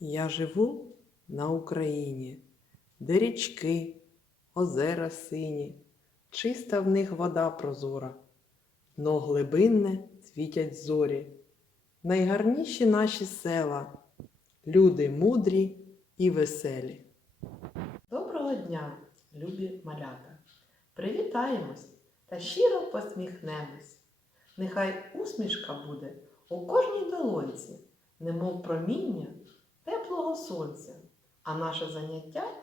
Я живу на Україні, де річки, озера сині, чиста в них вода прозора, дно глибинне світять зорі, найгарніші наші села, люди мудрі і веселі. Доброго дня, любі малята! Привітаємось та щиро посміхнемось. Нехай усмішка буде у кожній долонці, немов проміння теплого сонця. А наше заняття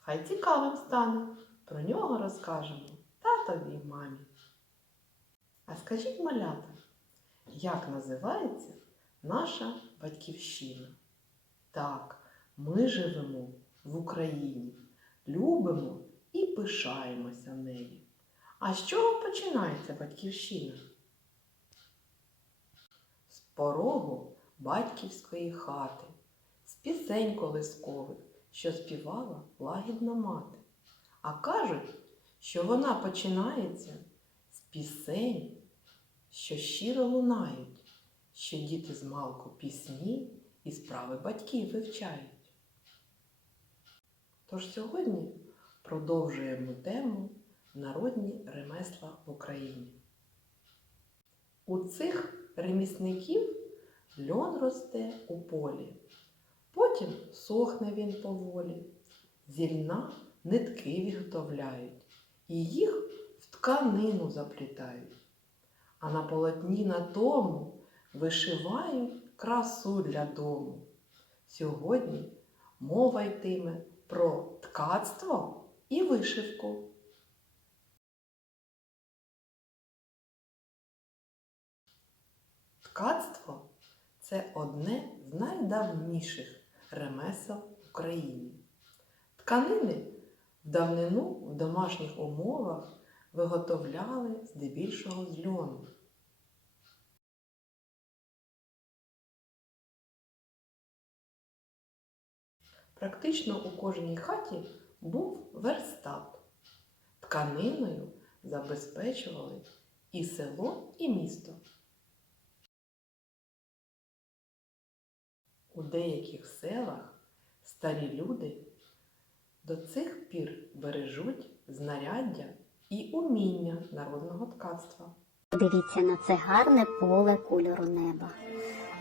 хай цікавим стане. Про нього розкажемо татові й мамі. А скажіть, малята, як називається наша батьківщина? Так, ми живемо в Україні, любимо і пишаємося нею. А з чого починається батьківщина? З порогу батьківської хати, пісень колискових, що співала лагідна мати. А кажуть, що вона починається з пісень, що щиро лунають, що діти змалку пісні і справи батьків вивчають. Тож сьогодні продовжуємо тему Народні ремесла в Україні. У цих ремісників льон росте у полі, потім сохне він поволі, зі льна нитки виготовляють і їх в тканину заплітають, а на полотні на тому вишивають красу для дому. Сьогодні мова йтиме про ткацтво і вишивку. Ткацтво це одне з найдавніших ремесел в Україні. Тканини в давнину в домашніх умовах виготовляли здебільшого з льону. Практично у кожній хаті був верстат. Тканиною забезпечували і село, і місто. У деяких селах старі люди до цих пір бережуть знаряддя і уміння народного ткацтва. Подивіться на це гарне поле кольору неба.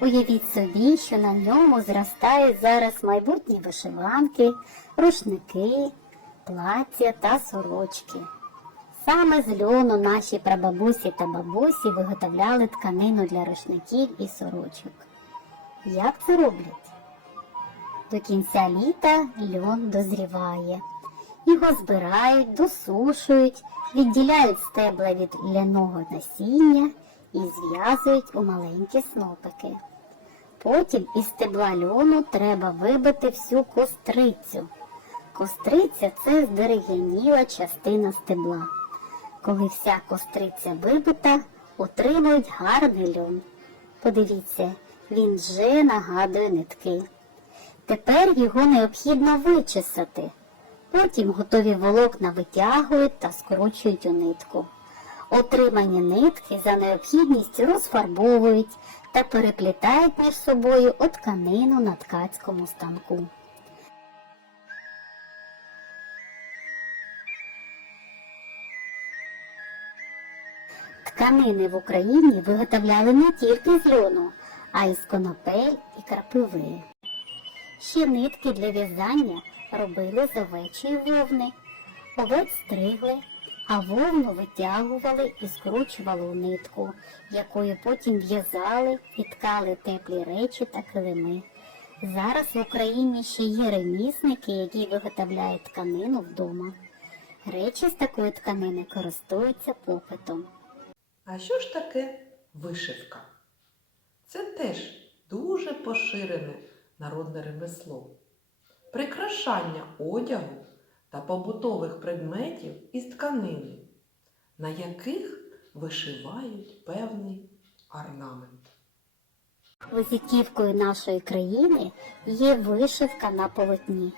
Уявіть собі, що на ньому зростають зараз майбутні вишиванки, рушники, плаття та сорочки. Саме з льону наші прабабусі та бабусі виготовляли тканину для рушників і сорочок. Як це роблять? До кінця літа льон дозріває. Його збирають, досушують, відділяють стебла від ляного насіння і зв'язують у маленькі снопики. Потім із стебла льону треба вибити всю кострицю. Костриця це здерегеніла частина стебла. Коли вся костриця вибита, отримують гарний льон. Подивіться, він вже нагадує нитки. Тепер його необхідно вичесати. Потім готові волокна витягують та скручують у нитку. Отримані нитки за необхідністю розфарбовують та переплітають між собою у тканину на ткацькому станку. Тканини в Україні виготовляли не тільки з льону, а й з конопель і крапиви. Ще нитки для в'язання робили з овечої вовни. Овець стригли, а вовну витягували і скручували у нитку, якою потім в'язали і ткали теплі речі та килими. Зараз в Україні ще є ремісники, які виготовляють тканину вдома. Речі з такої тканини користуються попитом. А що ж таке вишивка? Це теж дуже поширене народне ремесло. Прикрашання одягу та побутових предметів із тканини, на яких вишивають певний орнамент. Визитівкою нашої країни є вишивка на полотні.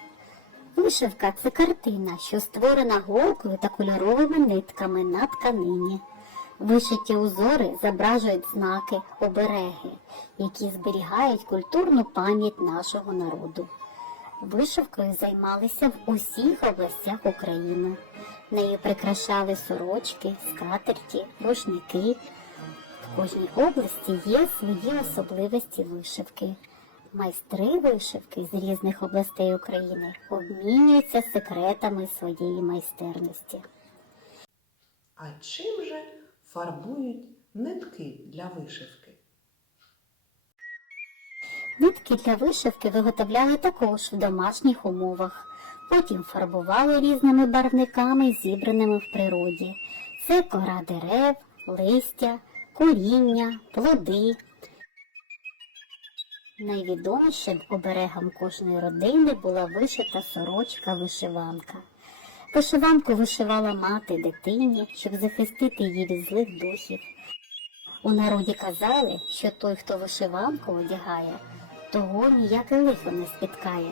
Вишивка це картина, що створена голкою та кольоровими нитками на тканині. Вишиті узори зображують знаки обереги, які зберігають культурну пам'ять нашого народу. Вишивкою займалися в усіх областях України. Нею прикрашали сорочки, скатерті, рушники. В кожній області є свої особливості вишивки. Майстри вишивки з різних областей України обмінюються секретами своєї майстерності. А чим же фарбують нитки для вишивки? Нитки для вишивки виготовляли також в домашніх умовах. Потім фарбували різними барвниками, зібраними в природі. Це кора дерев, листя, коріння, плоди. Найвідомішим оберегом кожної родини була вишита сорочка-вишиванка. Вишиванку вишивала мати дитині, щоб захистити її від злих духів. У народі казали, що той, хто вишиванку одягає, того ніяке лихо не спіткає.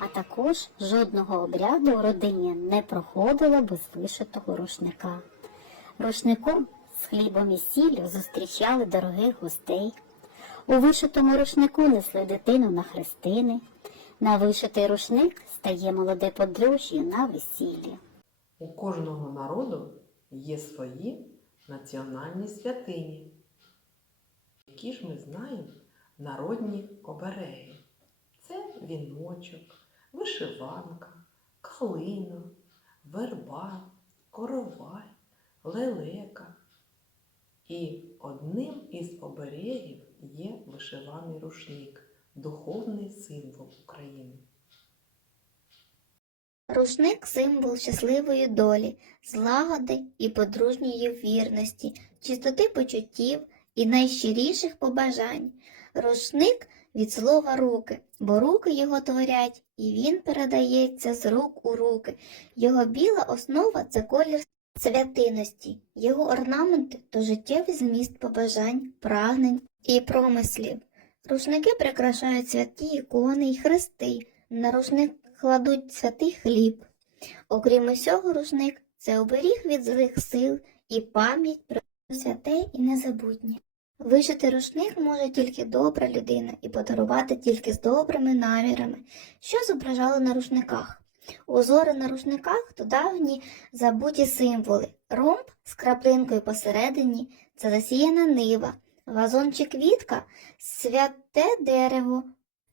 А також жодного обряду у родині не проходило без вишитого рушника. Рушником з хлібом і сіллю зустрічали дорогих гостей. У вишитому рушнику несли дитину на хрестини. На вишитий рушник стає молоде подружжя на весіллі. У кожного народу є свої національні святині, які ж ми знаємо народні обереги. Це віночок, вишиванка, калина, верба, коровай, лелека. І одним із оберегів є вишиваний рушник, духовний символ України. Рушник символ щасливої долі, злагоди і подружньої вірності, чистоти почуттів і найщиріших побажань. Рушник від слова руки, бо руки його творять, і він передається з рук у руки. Його біла основа це колір святиності, його орнаменти то життєвий зміст побажань, прагнень і промислів. Рушники прикрашають святі ікони й хрести. На рушник кладуть святий хліб. Окрім усього, рушник це оберіг від злих сил і пам'ять про святе і незабутнє. Вишити рушник може тільки добра людина і подарувати тільки з добрими намірами, що зображали на рушниках. Узори на рушниках то давні забуті символи. Ромб з краплинкою посередині це засіяна нива, вазон чи квітка святе дерево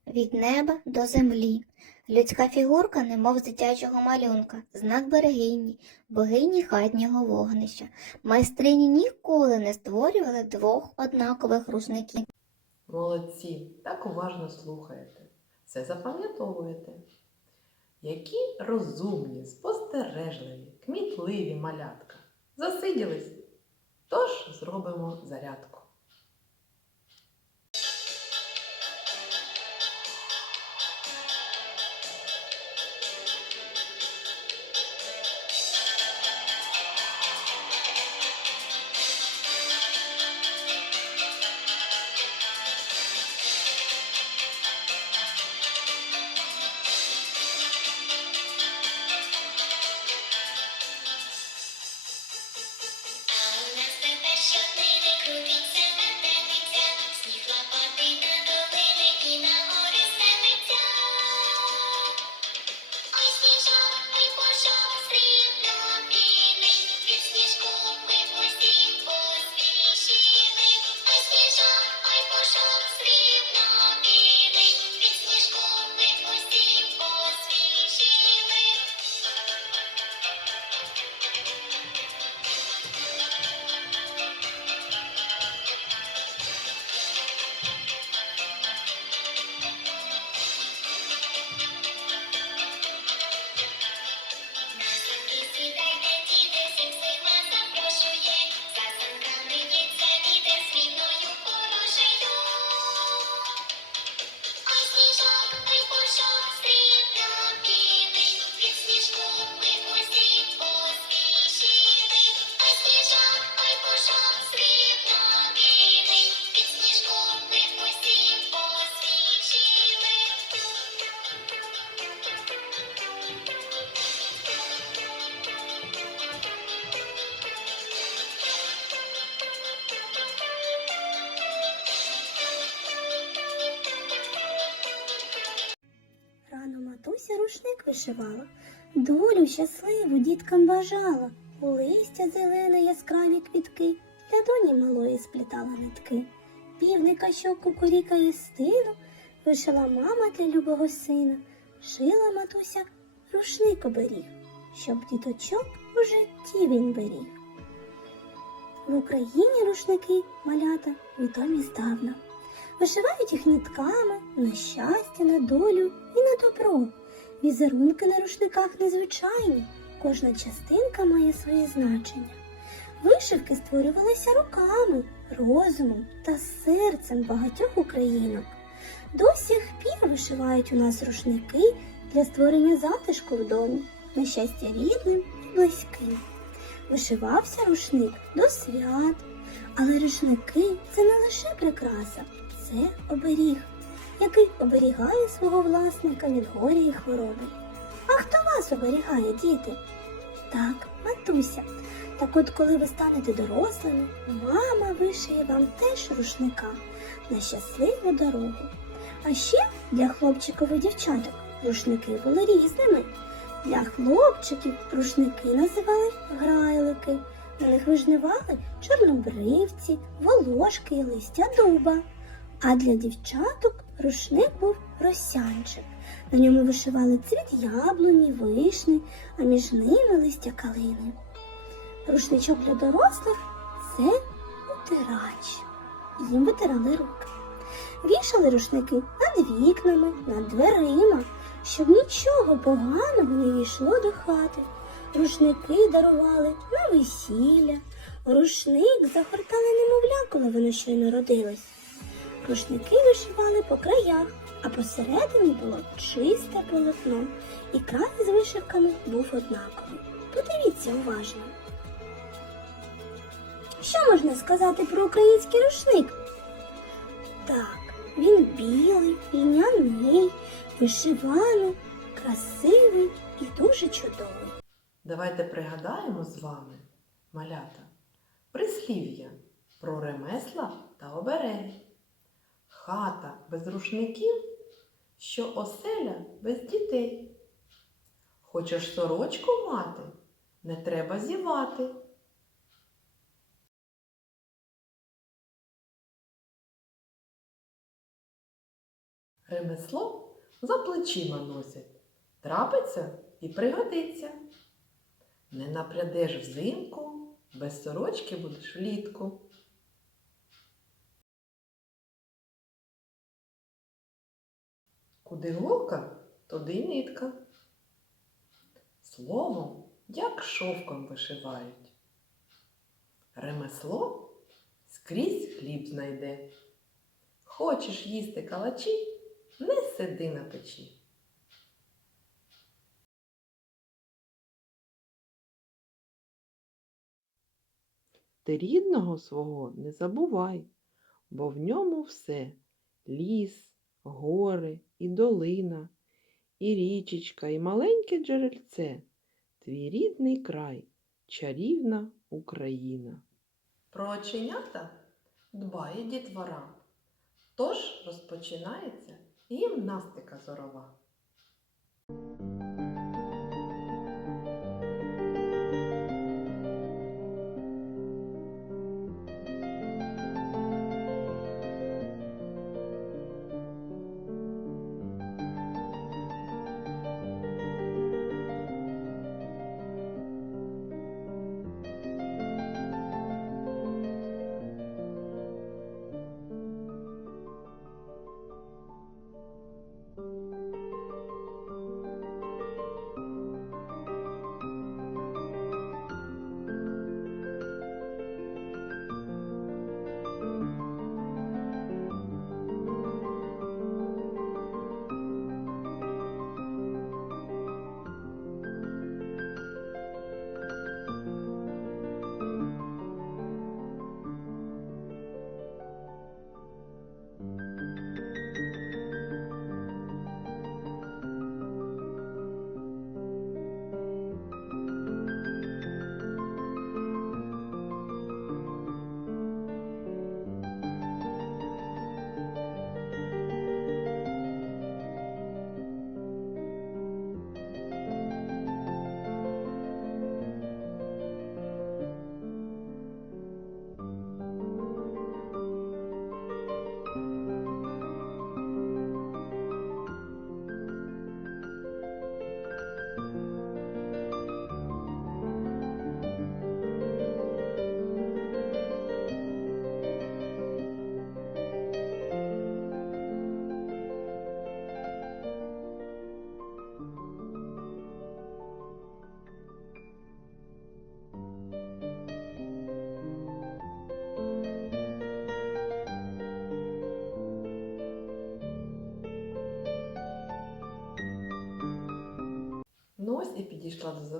від неба до землі. Людська фігурка, немов з дитячого малюнка, знак берегині, богині хатнього вогнища. Майстрині ніколи не створювали двох однакових рушників. Молодці, так уважно слухаєте, все запам'ятовуєте. Які розумні, спостережливі, кмітливі малятка. Засиділись? Тож зробимо зарядку. Вишивала, долю щасливу діткам бажала, листя зелене яскраві квітки, для доні малої сплітала нитки. Півника, що кукурікає стину, вишила мама для любого сина, шила матуся рушник оберіг, щоб діточок у житті він беріг. В Україні рушники малята відомі здавна. Вишивають їх нітками на щастя, на долю і на добро. Візерунки на рушниках незвичайні, кожна частинка має своє значення. Вишивки створювалися руками, розумом та серцем багатьох українок. До сих пір вишивають у нас рушники для створення затишку в домі, на щастя рідним і близьким. Вишивався рушник до свят, але рушники це не лише прикраса, це оберіг, який оберігає свого власника від горя і хвороби. А хто вас оберігає, діти? Так, матуся. Так от, коли ви станете дорослими, мама вишиє вам теж рушника на щасливу дорогу. А ще для хлопчиків і дівчаток рушники були різними. Для хлопчиків рушники називали грайлики. На них вижнивали чорнобривці, волошки і листя дуба. А для дівчаток рушник був росянчик. На ньому вишивали цвіт яблуні, вишні, а між ними листя калини. Рушничок для дорослих це утирач. Їм витирали руки. Вішали рушники над вікнами, над дверима, щоб нічого поганого не війшло до хати. Рушники дарували на весілля, рушник загортали немовля, коли воно щойно родилось. Рушники вишивали по краях, а посередині було чисте полотно, і край з вишивками був однаковий. Подивіться уважно. Що можна сказати про український рушник? Так, він білий, льняний, вишиваний, красивий і дуже чудовий. Давайте пригадаємо з вами, малята, прислів'я про ремесла та обереги. Хата без рушників, що оселя без дітей. Хочеш сорочку мати, не треба зівати. Ремесло за плечима носять, трапиться і пригодиться. Не напрядеш взимку, без сорочки будеш влітку. Куди голка, туди й нитка. Словом, як шовком вишивають. Ремесло скрізь хліб знайде. Хочеш їсти калачі, не сиди на печі. Ти рідного свого не забувай, бо в ньому все ліс, гори і долина, і річечка, і маленьке джерельце, твій рідний край, чарівна Україна. Про оченята дбає дітвора, тож розпочинається гімнастика зорова.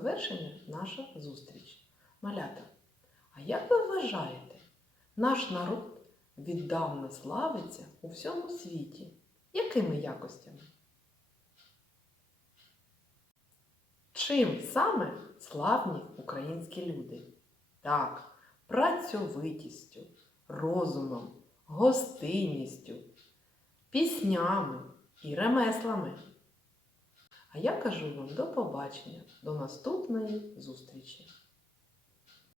Завершення наша зустріч. Малята, а як ви вважаєте, наш народ віддавна славиться у всьому світі? Якими якостями? Чим саме славні українські люди? Так, працьовитістю, розумом, гостинністю, піснями і ремеслами. А я кажу вам до побачення, до наступної зустрічі!